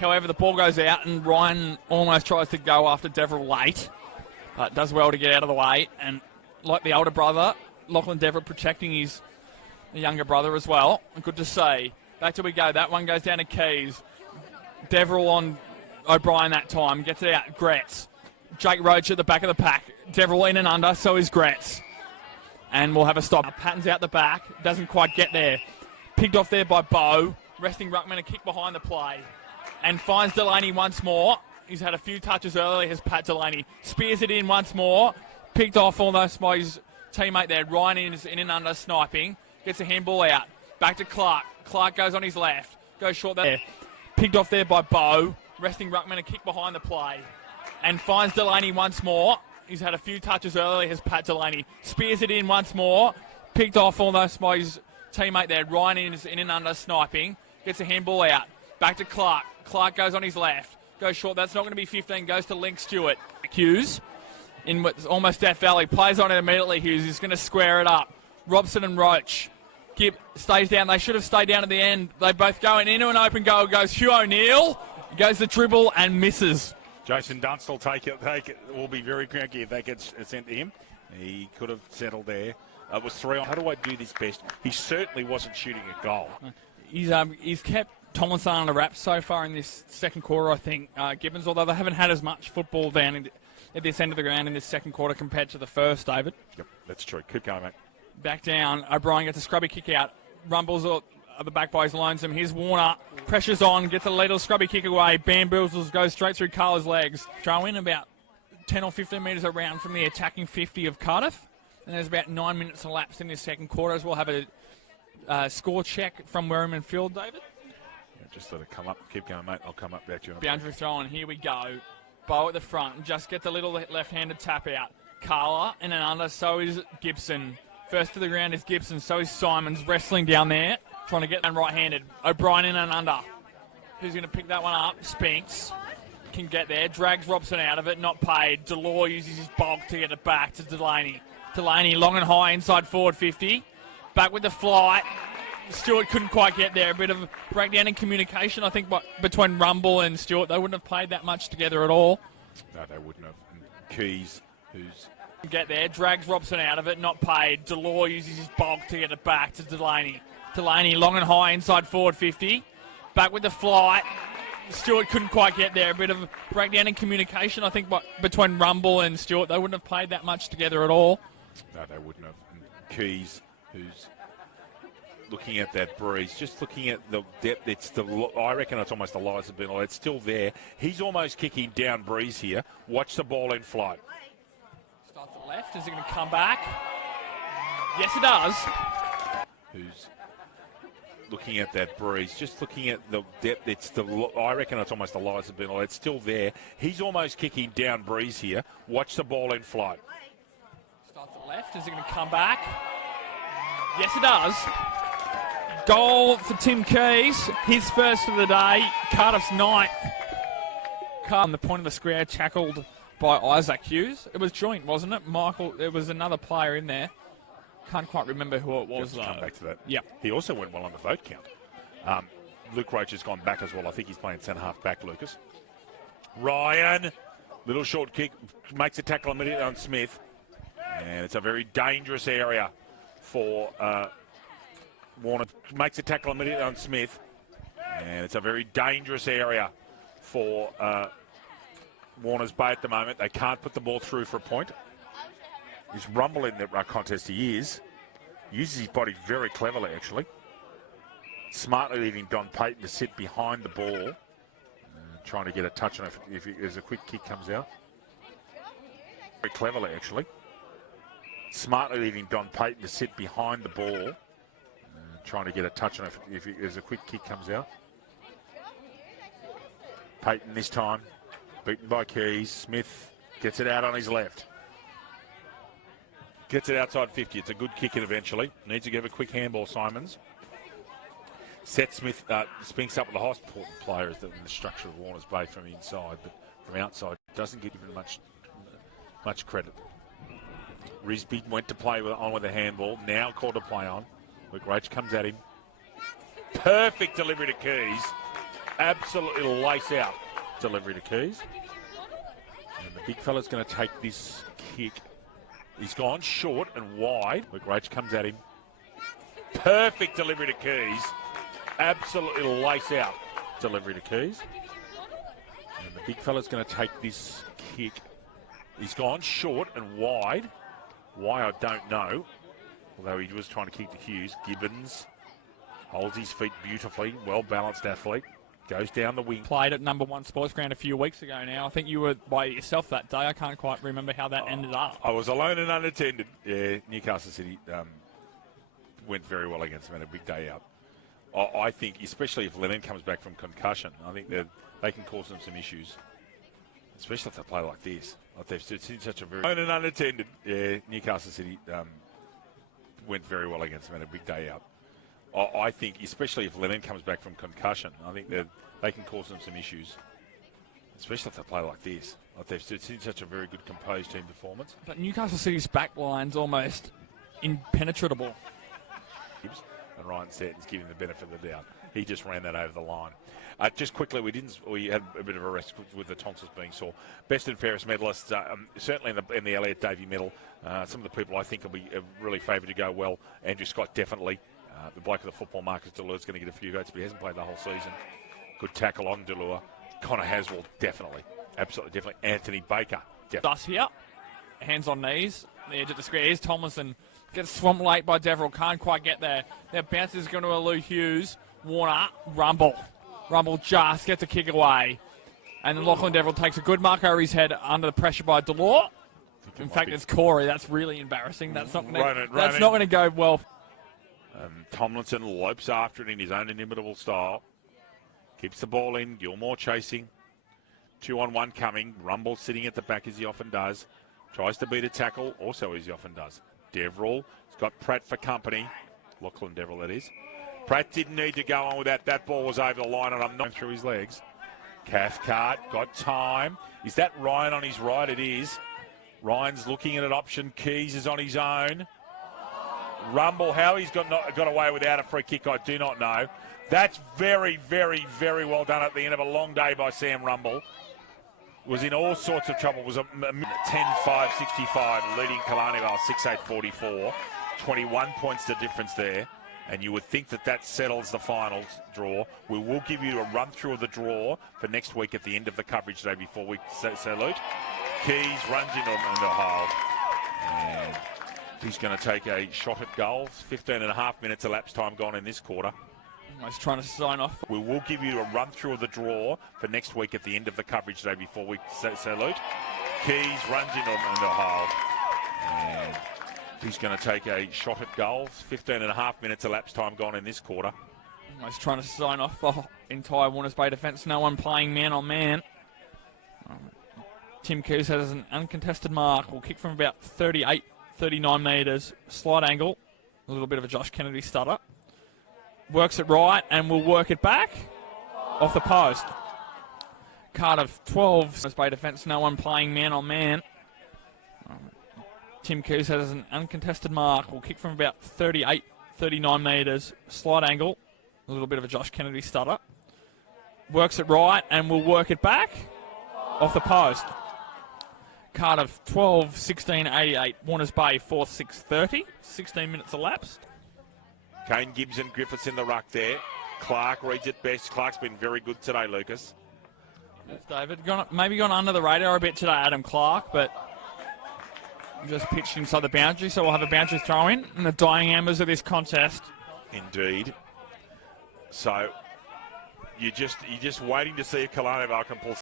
However, the ball goes out and Ryan almost tries to go after Deverell late, but does well to get out of the way. And like the older brother, Lachlan Deverell protecting his younger brother as well. Good to see. Back till we go. That one goes down to Keys. Deverell on O'Brien that time. Gets it out. Gretz. Jake Roach at the back of the pack. Deverell in and under. So is Gretz. And we'll have a stop. Patton's out the back. Doesn't quite get there. Picked off there by Bo. Resting ruckman, a kick behind the play. And finds Delaney once more. He's had a few touches earlier, has Pat Delaney. Spears it in once more. Picked off almost by his teammate there. Ryan is in and under sniping. Gets a handball out. Back to Clark. Clark goes on his left. Goes short there. Picked off there by Bo. Resting ruckman, a kick behind the play. And finds Delaney once more. He's had a few touches earlier, has Pat Delaney. Spears it in once more. Picked off almost by his teammate there. Ryan is in and under sniping. Gets a handball out. Back to Clark. Clark goes on his left. Goes short. That's not going to be 15. Goes to Link Stewart. Hughes in almost Death Valley. Plays on it immediately. Hughes is going to square it up. Robson and Roach. Gibb stays down. They should have stayed down at the end. They both go into an open goal. Goes Hugh O'Neill. Goes the dribble and misses. Jason Dunst will take it. Will be very cranky if that gets sent to him. He could have settled there. It was 3 on. How do I do this best? He certainly wasn't shooting a goal. He's kept Tomlinson on the wrap so far in this second quarter, I think, Gibbons, although they haven't had as much football down at this end of the ground in this second quarter compared to the first, David. Yep, that's true. Keep going, mate. Back down. O'Brien gets a scrubby kick out. Rumbles at the back by his lonesome. Here's Warner. Pressures on. Gets a little scrubby kick away. Bamboozles. Goes straight through Carla's legs. Throw in about 10 or 15 metres around from the attacking 50 of Cardiff. And there's about 9 minutes elapsed in this second quarter as we'll have a score check from Werriman Field, David. Yeah, just let it come up. Keep going, mate. I'll come up back to you. Boundary throw on. Here we go. Bo at the front. Just gets a little left-handed tap out. Carla in and under. So is Gibson. First to the ground is Gibson. So is Simons wrestling down there. Trying to get down right-handed. O'Brien in and under. Who's going to pick that one up? Spinks can get there. Drags Robson out of it. Not paid. Delore uses his bulk to get it back to Delaney. Delaney long and high inside forward 50. Back with the flight. Stewart couldn't quite get there. A bit of breakdown in communication, I think, between Rumble and Stewart. They wouldn't have played that much together at all. No, they wouldn't have. And Keys, who's... Get there. Drags Robson out of it. Not paid. Delore uses his bulk to get it back to Delaney. Delaney long and high inside forward 50. Back with the flight. Stewart couldn't quite get there. A bit of breakdown in communication, I think, between Rumble and Stewart. They wouldn't have played that much together at all. No, they wouldn't have. And Keys, who's looking at that breeze, just looking at the depth. I reckon it's almost the Liza Bennell. It's still there. He's almost kicking down breeze here. Watch the ball in flight. Starts to the left. Is it going to come back? Yes, it does. Who's looking at that breeze, just looking at the depth. I reckon it's almost the Liza Bennell. It's still there. He's almost kicking down breeze here. Watch the ball in flight. Starts to the left. Is it going to come back? Yes, it does. Goal for Tim Keys. His first of the day. Cardiff's ninth. On the point of the square, tackled by Isaac Hughes. It was joint, wasn't it? Michael, there was another player in there. Can't quite remember who it was, though. Come back to that. Yeah. He also went well on the vote count. Luke Roach has gone back as well. I think he's playing centre-half back, Lucas. Ryan, little short kick, makes a tackle immediately on Smith. And it's a very dangerous area for Warner. Makes a tackle immediately on Smith. And it's a very dangerous area for Warner's Bay at the moment. They can't put the ball through for a point. He's Rumble in that contest. He is. Uses his body very cleverly, actually. Smartly leaving Don Payton to sit behind the ball. Trying to get a touch on it if there's a quick kick comes out. Very cleverly, actually. Smartly leaving Don Payton to sit behind the ball. Trying to get a touch on it if there's a quick kick comes out. Payton this time. Beaten by Keys. Smith gets it out on his left. Gets it outside 50. It's a good kick in eventually. Needs to give a quick handball, Simons. Set Smith, Spinks up with the highest important players in the structure of Warner's Bay from inside, but from outside doesn't get given much credit. Risby went to play on with a handball, now called to play on. Luke Roach comes at him. Perfect delivery to Keys. absolutely lace out. Delivery to Keys. And the big fella's going to take this kick. He's gone short and wide. Luke Roach comes at him. Perfect delivery to Keys. Absolutely lace out. Delivery to Keys. And the big fella's going to take this kick. He's gone short and wide. Why, I don't know. Although he was trying to kick to Hughes. Gibbons holds his feet beautifully. Well-balanced athlete. Goes down the wing. Played at number 1 Sports Ground a few weeks ago now. I think you were by yourself that day. I can't quite remember how that ended up. I was alone and unattended. Yeah, Newcastle City went very well against them. Had a big day out. I think, especially if Lennon comes back from concussion, I think that they can cause them some issues. Especially if they play like this. Like they've seen such a very alone and unattended. Yeah, Newcastle City went very well against them. Had a big day out. I think, especially if Lennon comes back from concussion, I think that they can cause them some issues. Especially if they play like this. Like they've seen such a very good composed team performance. But Newcastle City's back line's almost impenetrable. And Ryan Stanton's giving the benefit of the doubt. He just ran that over the line. Just quickly, we had a bit of a rest with the tonsils being sore. Best and fairest medalists, certainly in the Elliot Davey medal. Some of the people I think will be really favoured to go well. Andrew Scott definitely. The bloke of the football, Marcus Delure's going to get a few votes, but he hasn't played the whole season. Good tackle on Delure. Connor Haswell, definitely. Absolutely, definitely. Anthony Baker, definitely. Us here. Hands on knees. The edge of the square. Here's Tomlinson. Gets swamped late by Deverell. Can't quite get there. Their bounce is going to elude Hughes. Warner. Rumble. Rumble just gets a kick away. And then Lachlan Deverell takes a good mark over his head under the pressure by Delore. In fact, it's Corey. That's really embarrassing. That's not going to go well. Tomlinson lopes after it in his own inimitable style. Keeps the ball in. Gilmore chasing. 2-on-1 coming. Rumble sitting at the back as he often does. Tries to beat a tackle, also as he often does. Deverell has got Pratt for company. Lachlan Deverell, that is. Pratt didn't need to go on with that. That ball was over the line and I'm not through his legs. Cathcart got time. Is that Ryan on his right? It is. Ryan's looking at an option. Keys is on his own. Rumble, how he's got away without a free kick, I do not know. That's very, very, very well done at the end of a long day by Sam Rumble. Was in all sorts of trouble. Was a 10-5-65, leading Kalani Vale 6-8-44. 21 points the difference there. And you would think that settles the finals draw. We will give you a run-through of the draw for next week at the end of the coverage day before we salute. Keys runs into the hole. And he's going to take a shot at goals. 15.5 minutes elapsed time gone in this quarter. Almost trying to sign off. We will give you a run-through of the draw for next week at the end of the coverage day before we salute. Keys runs into the hole. And he's going to take a shot at goals. 15.5 minutes elapsed time gone in this quarter. Almost trying to sign off the entire Warners Bay defence. No one playing man on man. Tim Keys has an uncontested mark. Will kick from about 38, 39 metres. Slight angle. A little bit of a Josh Kennedy stutter. Works it right and will work it back off the post. Cardiff 12. Warners Bay defence. No one playing man on man. Tim Keys has an uncontested mark. Will kick from about 38, 39 metres. Slight angle. A little bit of a Josh Kennedy stutter. Works it right and will work it back off the post. Cardiff 12, 16, 88. Warners Bay 4, 6, 30. 16 minutes elapsed. Kane Gibbs and Griffiths in the ruck there. Clark reads it best. Clark's been very good today, Lucas. Yes, David. Maybe gone under the radar a bit today, Adam Clark, but just pitched inside the boundary, so we'll have a boundary throw in the dying embers of this contest. Indeed. So you're just waiting to see if Kalani Vale can pull